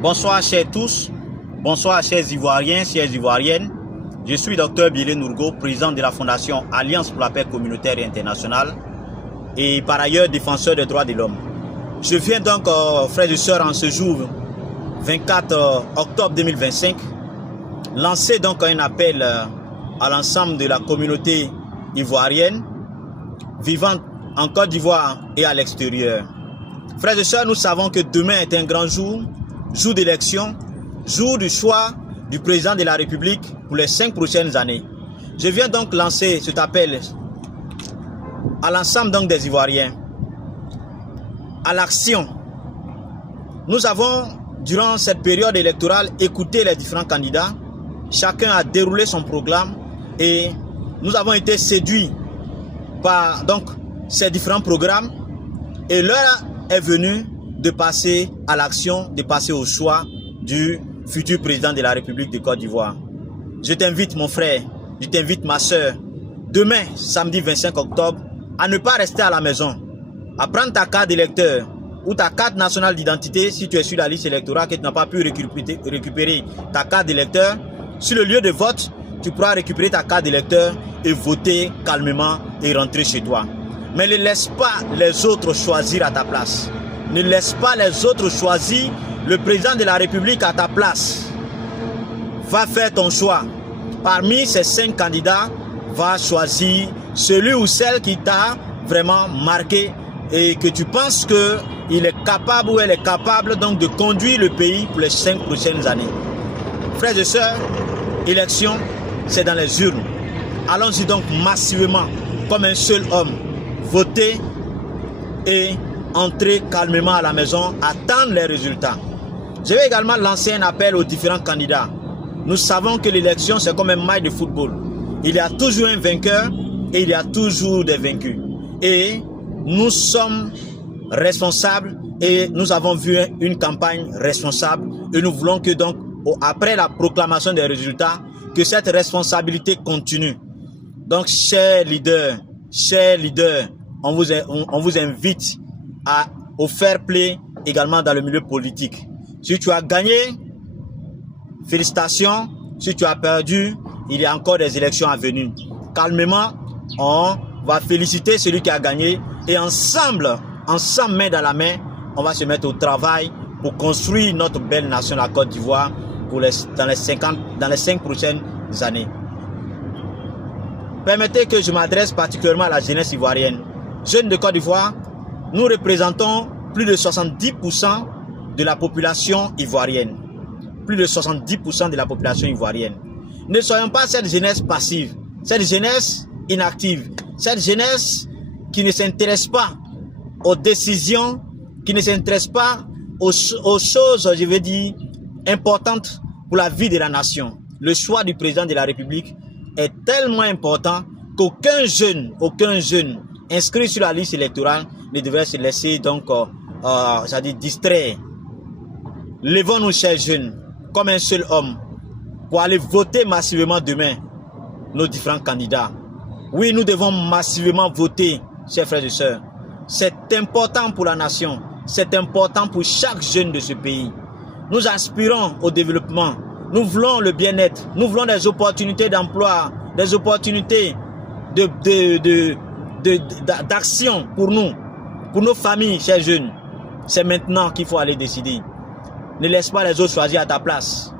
Bonsoir chers tous, bonsoir chers Ivoiriens, chères Ivoiriennes. Je suis Dr Biélé Nourgo, président de la Fondation Alliance pour la paix communautaire et internationale et par ailleurs défenseur des droits de l'homme. Je viens donc, frères et sœurs, en ce jour 24 octobre 2025, lancer donc un appel à l'ensemble de la communauté ivoirienne vivant en Côte d'Ivoire et à l'extérieur. Frères et sœurs, nous savons que demain est un grand jour, jour d'élection, jour du choix du président de la République pour les 5 prochaines années. Je viens donc lancer cet appel à l'ensemble donc des Ivoiriens, à l'action. Nous avons, durant cette période électorale, écouté les différents candidats. Chacun a déroulé son programme et nous avons été séduits par donc ces différents programmes. Et l'heure est venue de passer à l'action, de passer au choix du futur président de la République de Côte d'Ivoire. Je t'invite mon frère, je t'invite ma soeur, demain, samedi 25 octobre, à ne pas rester à la maison, à prendre ta carte d'électeur ou ta carte nationale d'identité si tu es sur la liste électorale que tu n'as pas pu récupérer ta carte d'électeur. Sur le lieu de vote, tu pourras récupérer ta carte d'électeur et voter calmement et rentrer chez toi. Mais ne laisse pas les autres choisir à ta place. Ne laisse pas les autres choisir le président de la République à ta place. Va faire ton choix. Parmi ces 5 candidats, va choisir celui ou celle qui t'a vraiment marqué et que tu penses qu'il est capable ou elle est capable donc de conduire le pays pour les 5 prochaines années. Frères et sœurs, élection, c'est dans les urnes. Allons-y donc massivement, comme un seul homme, voter et entrer calmement à la maison, attendre les résultats. Je vais également lancer un appel aux différents candidats. Nous savons que l'élection, c'est comme un match de football. Il y a toujours un vainqueur et il y a toujours des vaincus. Et nous sommes responsables et nous avons vu une campagne responsable. Et nous voulons que donc, après la proclamation des résultats, que cette responsabilité continue. Donc, chers leaders, on vous invite au fair play également dans le milieu politique. Si tu as gagné, félicitations. Si tu as perdu, il y a encore des élections à venir. Calmement, on va féliciter celui qui a gagné et ensemble, main dans la main, on va se mettre au travail pour construire notre belle nation, la Côte d'Ivoire, dans les 5 prochaines années. Permettez que je m'adresse particulièrement à la jeunesse ivoirienne. Jeunes de Côte d'Ivoire, nous représentons plus de 70% de la population ivoirienne. Plus de 70% de la population ivoirienne. Ne soyons pas cette jeunesse passive, cette jeunesse inactive, cette jeunesse qui ne s'intéresse pas aux décisions, qui ne s'intéresse pas aux choses, je veux dire, importantes pour la vie de la nation. Le choix du président de la République est tellement important qu'aucun jeune inscrit sur la liste électorale ne devrait se laisser donc distraire. Levons-nous, chers jeunes, comme un seul homme, pour aller voter massivement demain nos différents candidats. Oui, nous devons massivement voter, chers frères et sœurs. C'est important pour la nation, c'est important pour chaque jeune de ce pays. Nous aspirons au développement, nous voulons le bien-être, nous voulons des opportunités d'emploi, des opportunités d'action pour nous, pour nos familles, chers jeunes. C'est maintenant qu'il faut aller décider. Ne laisse pas les autres choisir à ta place.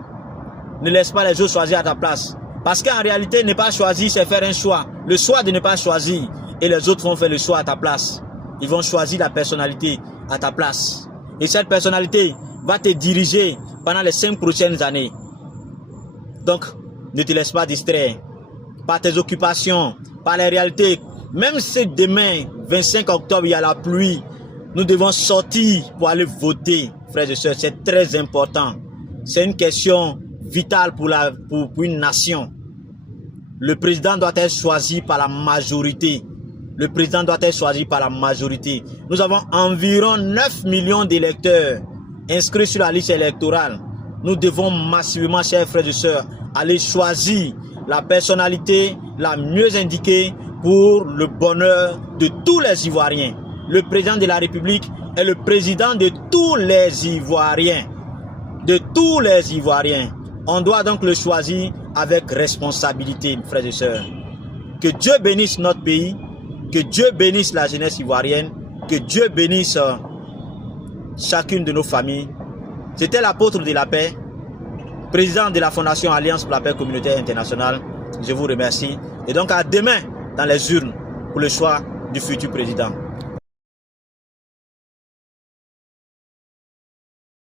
Ne laisse pas les autres choisir à ta place. Parce qu'en réalité, ne pas choisir, c'est faire un choix. Le choix de ne pas choisir. Et les autres vont faire le choix à ta place. Ils vont choisir la personnalité à ta place. Et cette personnalité va te diriger pendant les 5 prochaines années. Donc, ne te laisse pas distraire par tes occupations, par les réalités. Même si demain, 25 octobre, il y a la pluie, nous devons sortir pour aller voter, frères et sœurs. C'est très important. C'est une question vitale pour une nation. Le président doit être choisi par la majorité. Le président doit être choisi par la majorité. Nous avons environ 9 millions d'électeurs inscrits sur la liste électorale. Nous devons massivement, chers frères et sœurs, aller choisir la personnalité la mieux indiquée pour le bonheur de tous les Ivoiriens. Le président de la République est le président de tous les Ivoiriens. de tous les Ivoiriens. On doit donc le choisir avec responsabilité, frères et sœurs. Que Dieu bénisse notre pays, que Dieu bénisse la jeunesse ivoirienne, que Dieu bénisse chacune de nos familles. C'était l'apôtre de la paix, président de la Fondation Alliance pour la paix communautaire internationale. Je vous remercie. Et donc à demain dans les urnes pour le choix du futur président.